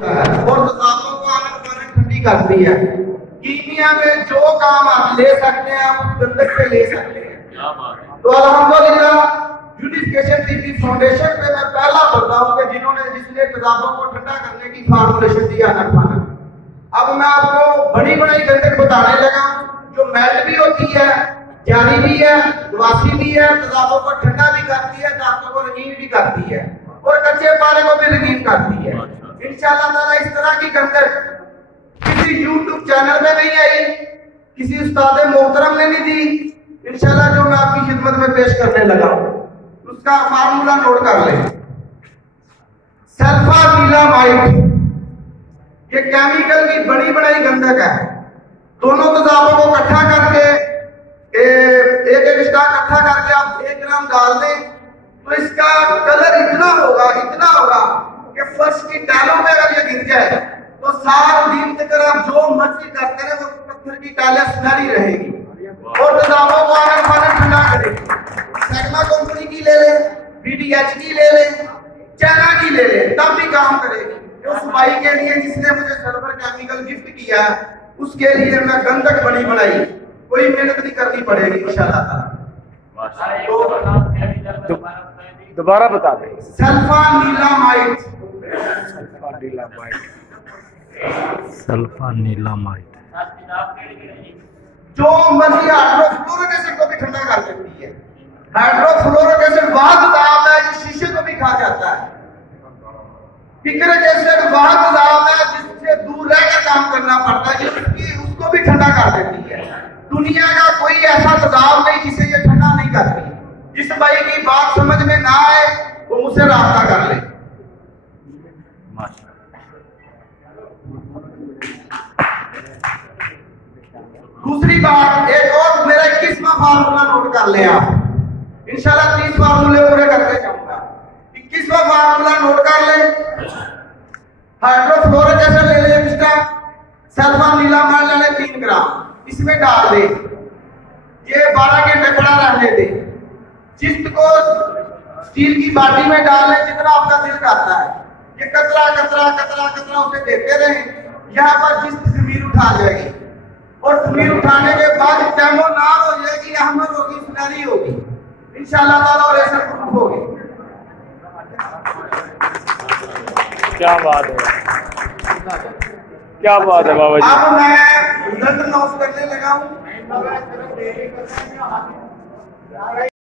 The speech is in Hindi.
और तेजाबों को आनंद ठंडी करती है। कीमिया में जो काम आप ले सकते हैं आप उस गंधक से ले सकते हैं। तो अल्हम्दुलिल्लाह यूनिफिकेशन टीवी फाउंडेशन पे मैं पहला बंदा हूं कि जिसने तेजाबों को ठंडा करने की फार्मूलेशन दी अनर खाना। अब मैं आपको बड़ी बड़ी गंधक बताने लगा जो मेल्ट भी होती है, जारी भी है, वासी भी है, तेजाबों को ठंडा भी करती है, दांतों को रंगीन भी करती है और कच्चे पारे को भी रंगीन करती है। इंशाअल्लाह ताला इस तरह की गंधक किसी YouTube चैनल में नहीं आई, किसी उस्ताद मोहतरम ने नहीं दी। इंशाअल्लाह जो मैं आपकी खिदमत में पेश करने लगा हूं उसका फार्मूला नोट कर ले। सल्फानिलामाइड ये केमिकल की बड़ी बड़ी गंधक है। दोनों तेजाबों को इकट्ठा करके एक एक स्टाक इकट्ठा करके आप 1 ग्राम डाल दें तो इसका कलर इतना होगा कि फर्श की टाइलों में अगर ये गिर जाए तो सारा दिन तक आप जो मर्जी करते रहे वो पत्थर की टाइलें सुनहरी रहेगी और तेजाबों को आनंद ठंडा करेगी। सैगमा कंपनी की ले ले, BDH की ले ले, चाइना की ले ले, तब भी काम करेगी। उस भाई के लिए जिसने मुझे सल्फर केमिकल गिफ्ट किया उसके लिए मैं गंधक बनी बनाई, कोई मेहनत नहीं करनी पड़ेगी इंशाअल्लाह ताला। तो दोबारा बता दें। सल्फानिलामाइड जो मर्जी हाइड्रोफ्लोरिक एसिड को भी ठंडा कर सकती है। हाइड्रोफ्लोरिक एसिड वह तेजाब है जो शीशे को भी खा जाता है। पिक्रिक एसिड वह तेजाब है जिससे दूर रहकर काम करना पड़ता है, उसको भी ठंडा कर देती है। दुनिया का कोई ऐसा तेजाब नहीं जिसे ये ठंडा नहीं करती। जिस भाई की बात समझ में ना आए वो मुझसे राब्ता कर ले। दूसरी बात, एक और मेरा 21वां फार्मूला नोट कर ले आप। इंशाल्लाह 30 फार्मूले पूरे करते जाऊंगा। 21वां फार्मूला नोट कर ले। हाइड्रोफ्लोरिक एसिड ले ले एक्स्ट्रा, सल्फानिलामाइड ले ले 3 ग्राम, इसमें डाल दे। ये 12 घंटे पड़ा रहने दे। जिस्त को स्टील की बाटी में डाल ले जितना आपका दिल करता है। ये कतरा कतरा कतरा कतरा उसे देते रहे। यहाँ पर जिस्त जमीन उठा जाएगी और जमीन उठाने के बाद टैमो नार हो जाएगी, अहमद होगी, सुनहरी होगी इंशाअल्लाह ताला और ऐसा प्रूफ होगी। क्या बात है, क्या बात है बाबा जी। अब मैं रिजल्ट अनाउंस करने लगा हूँ।